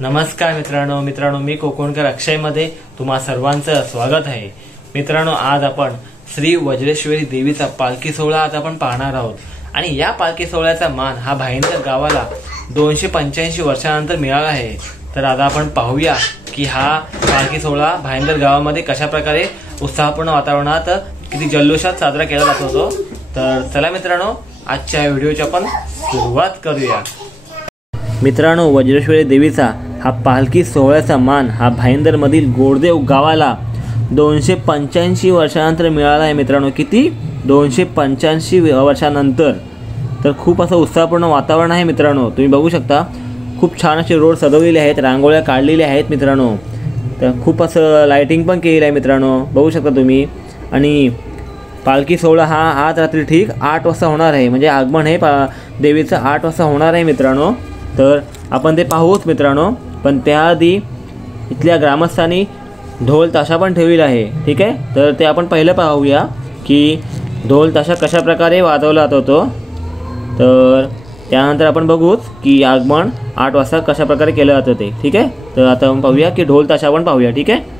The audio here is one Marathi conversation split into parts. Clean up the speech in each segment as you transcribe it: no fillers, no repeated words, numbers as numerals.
नमस्कार मित्रांनो मी कोकणकर अक्षयमध्ये तुम्हा सर्वांचं स्वागत आहे। मित्रांनो, आज आपण श्री वज्रेश्वरी देवीचा पालखी सोहळा आज आपण पाहणार आहोत आणि या पालखी सोहळ्याचा मान हा भाईंदर गावाला 285 वर्षानंतर मिळाला आहे। तर आता आपण पाहूया की हा पालखी सोहळा भाईंदर गावामध्ये कशा प्रकारे उत्साहपूर्ण वातावरणात किती जल्लोषात साजरा केला जात होतो। तर चला मित्रांनो, आजच्या व्हिडिओची आपण सुरुवात करूया। मित्रांनो, वज्रेश्वरी देवीचा हा पालखी सोहळ्याचा मान हा भाईंदर मधील गोरदेव गावाला 285 वर्षानंतर मिळाला आहे। मित्रांनो, किती 285 वर्षानंतर। तर खूप असं उत्साहपूर्ण वातावरण आहे मित्रांनो। तुम्ही बघू शकता खूप छान असे रोड सजवलेले आहेत, रांगोळ्या काढलेल्या आहेत मित्रांनो। तर खूप असं लाइटिंग पण केलेलं आहे मित्रांनो, बघू शकता तुम्ही। आणि पालखी सोहळा हा आज रात्री ठीक 8 वाजता होणार आहे, म्हणजे आगमन हे देवीचं 8 वाजता होणार आहे मित्रांनो। तर आपण ते पाहूच मित्रांनो, पण त्याआधी इथल्या ग्रामस्थांनी ढोल ताशा पण ठेवलेला आहे, ठीक आहे। तर ते आपण पहिलं पाहूया की ढोल ताशा कशा प्रकारे वाजवला जातो। तर त्यानंतर आपण बघूच की आगमन 8 वाजता कशा प्रकारे केलं जातं ते, ठीक आहे। तर आता आपण पाहूया की ढोल ताशा पण पाहूया, ठीक आहे।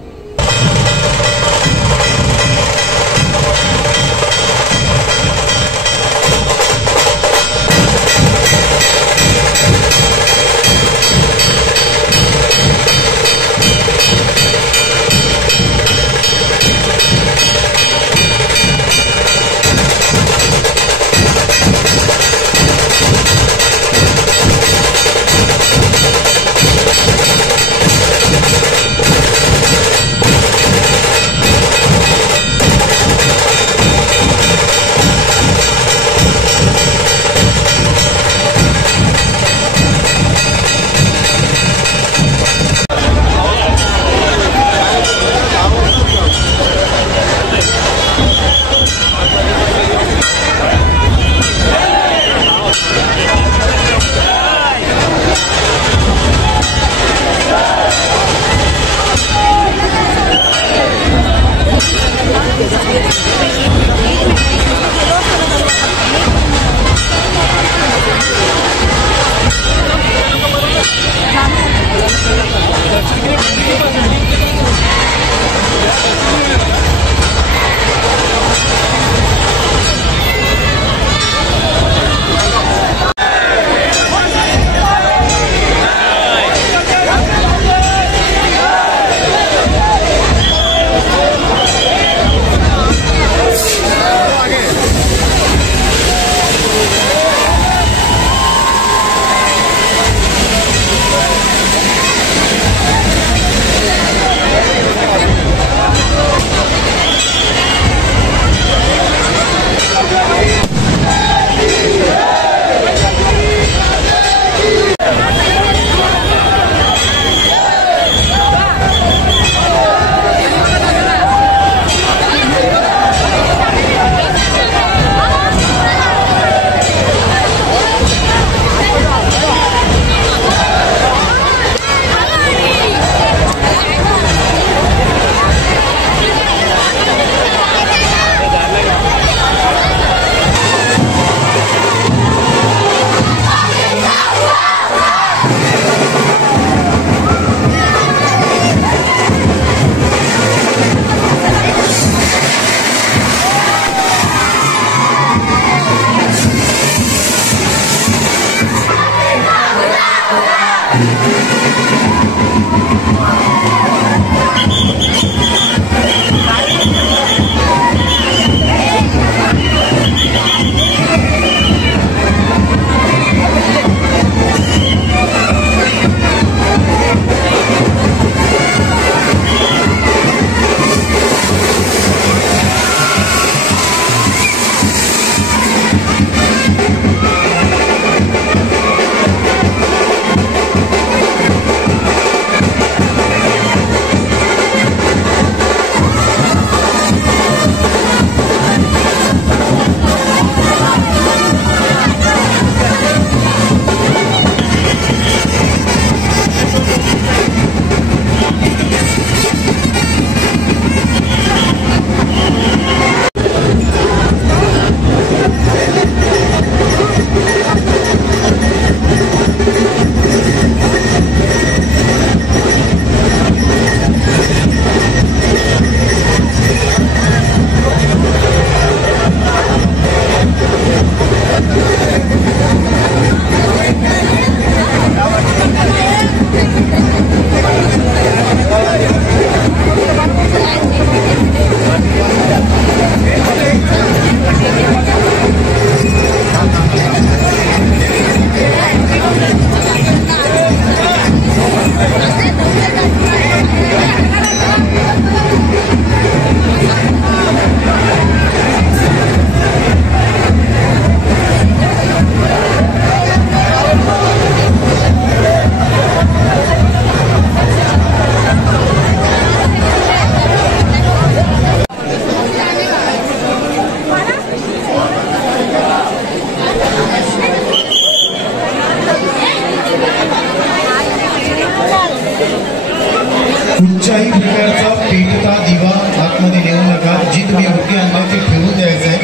कुठच्याही प्रकारचा पेटता दिवा आतमध्ये नेऊ नका. जी तुम्ही ओटी आणलाय ती ठेवून द्यायचं आहे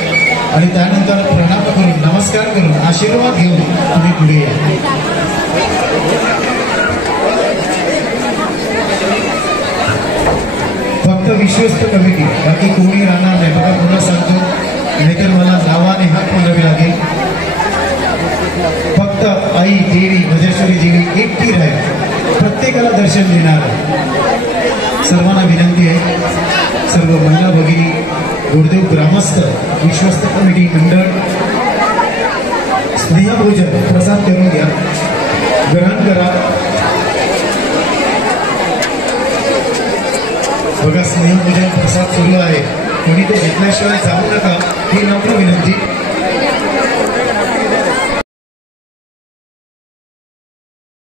आणि त्यानंतर प्रणाम करून नमस्कार करून आशीर्वाद घेऊन तुम्ही पुढे या. फक्त विश्वस्त कमिटी, बाकी कोणी राहणार नाही. बघा पुन्हा सांगतो, नाहीतर मला नावाने हात बोलावे लागेल. फक्त आई देवी वज्रेश्वरी देवी एकटी राहील, प्रत्येकाला दर्शन देणार. सर्वांना विनंती आहे, सर्व महिला भगिनी, गोरदेव ग्रामस्थ, विश्वस्त कमिटी मंडळ, स्नेहभोजन प्रसाद करून घ्या, ग्रहण करा. बघा स्नेहभोजन प्रसाद सुरू आहे, कोणी तो घेतल्याशिवाय जाऊ नका, ही नम्र विनंती.